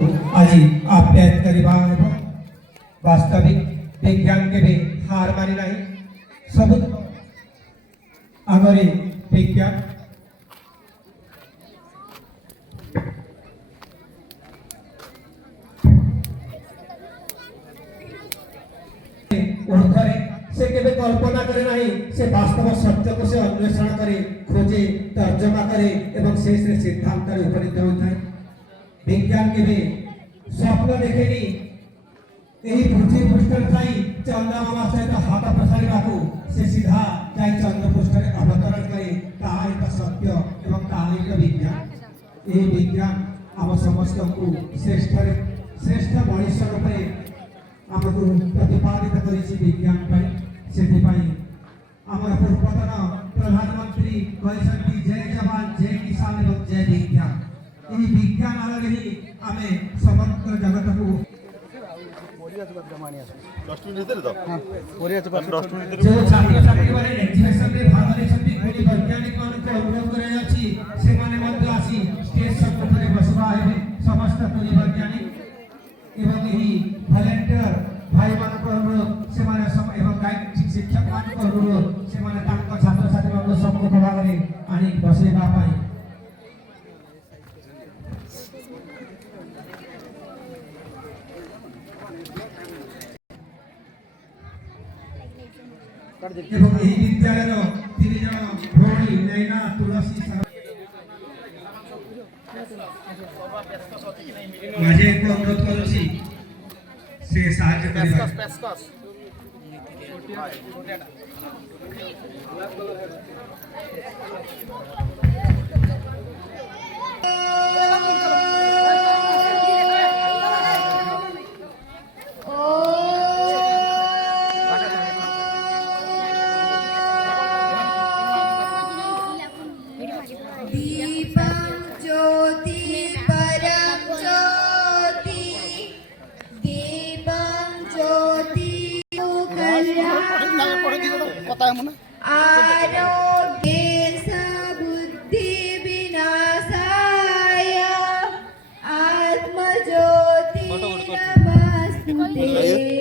आज अभ्यास करवा वास्तविक विज्ञान के भी हार मानी नहीं सब आगरे विज्ञान ऊर्ध्वरे से केबे कल्पना करे नहीं से वास्तव सत्य को से अन्वेषण करे खोजे तर्जमा करे एवं शेष सिद्धांत उपनीत होता है। विज्ञान के भी स्वप्न देखेनी यही पृथ्वी पृष्ठ थाई चंद्रमा सहित हाथ प्रसारिबा को से सीधा जाई चंद्र पृष्ठ रे अवतरण करे ताहा एक सत्य एवं ताहा एक विज्ञान। यही विज्ञान आम समस्त को श्रेष्ठ मनुष्य रूपे आमको प्रतिपादित करिछि विज्ञान पाई सेति पाई आमर पूर्वतन प्रधानमंत्री कहछन्ति जय जवान जय किसान एवं जय विज्ञान। यही विज्ञान आगे ही आमे समग्र जगत को जो छात्र छात्री वाले एग्जीबिशन में भाग लेछन्ति कोई वैज्ञानिक मान को अनुरोध करे अछि से माने मध्य आसी स्टेज सम्मुख रे बसबा हेबे समस्त कोई वैज्ञानिक एवं यही वॉलंटियर भाई मान को अनुरोध से माने एवं गाइड शिक्षक मान को अनुरोध से माने तांको छात्र छात्री मान को सम्मुख भाग रे आनी बसेबा पाई एवं यही विद्यालय तीन जन भौणी नैना तुलसी माझे को अनुरोध करूची से साहाय्य करिबा आत्मज्योति नमस्ते।